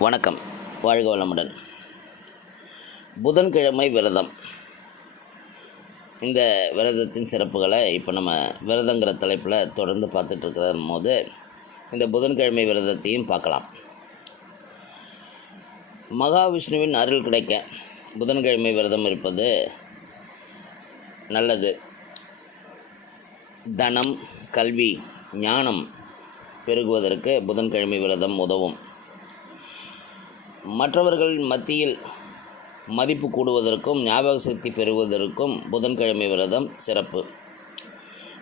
வணக்கம். வாழ்க வளமுடன். புதன்கிழமை விரதம். இந்த விரதத்தின் சிறப்புகளை இப்போ நம்ம விரதங்கிற தலைப்பில் தொடர்ந்து பார்த்துட்டு போது இந்த புதன்கிழமை விரதத்தையும் பார்க்கலாம். மகாவிஷ்ணுவின் அருள் கிடைக்க புதன்கிழமை விரதம் இருப்பது நல்லது. தனம் கல்வி ஞானம் பெருகுவதற்கு புதன்கிழமை விரதம் உதவும். மற்றவர்கள் மத்தியில் மதிப்பு கூடுவதற்கும் ஞாபக சக்தி பெறுவதற்கும் புதன்கிழமை விரதம் சிறப்பு.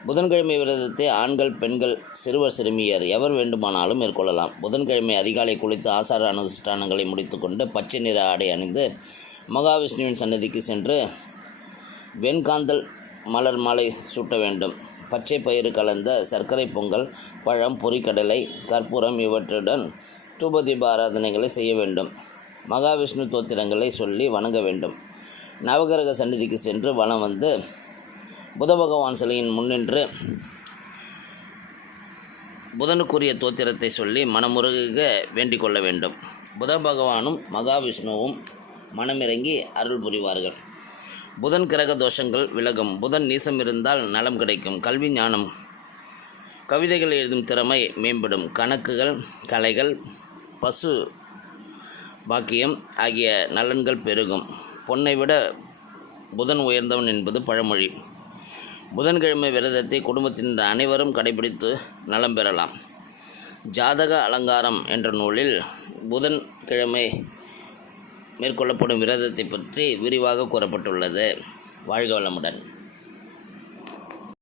புதன்கிழமை விரதத்தை ஆண்கள் பெண்கள் சிறுவர் சிறுமியர் எவர் வேண்டுமானாலும் மேற்கொள்ளலாம். புதன்கிழமை அதிகாலை குளித்து ஆசார அனுஷ்டானங்களை முடித்துக்கொண்டு பச்சை நிற ஆடை அணிந்து மகாவிஷ்ணுவின் சன்னதிக்கு சென்று வெண்காந்தல் மலர் மாலை சூட்ட வேண்டும். பச்சை பயிறு கலந்த சர்க்கரை பொங்கல் பழம் பொரிக்கடலை கற்பூரம் இவற்றுடன் தூபதீப ஆராதனைகளை செய்ய வேண்டும். மகாவிஷ்ணு தோத்திரங்களை சொல்லி வணங்க வேண்டும். நவகிரக சந்நிதிக்கு சென்று வலம் வந்து புத பகவான் சிலையின் முன்னின்று புதனுக்குரிய தோத்திரத்தை சொல்லி மனமுருக வேண்டிக் கொள்ள வேண்டும். புத பகவானும் மகாவிஷ்ணுவும் மனமிறங்கி அருள் புரிவார்கள். புதன் கிரக தோஷங்கள் விலகும். புதன் நீசம் இருந்தால் நலம் கிடைக்கும். கல்வி ஞானம் கவிதைகள் எழுதும் திறமை மேம்படும். கணக்குகள் கலைகள் பசு பாக்கியம் ஆகிய நலன்கள் பெருகும். பொன்னை விட புதன் உயர்ந்தவன் என்பது பழமொழி. புதன்கிழமை விரதத்தை குடும்பத்தின் அனைவரும் கடைபிடித்து நலம் பெறலாம். ஜாதக அலங்காரம் என்ற நூலில் புதன் கிழமை மேற்கொள்ளப்படும் விரதத்தை பற்றி விரிவாக கூறப்பட்டுள்ளது. வாழ்க வளமுடன்.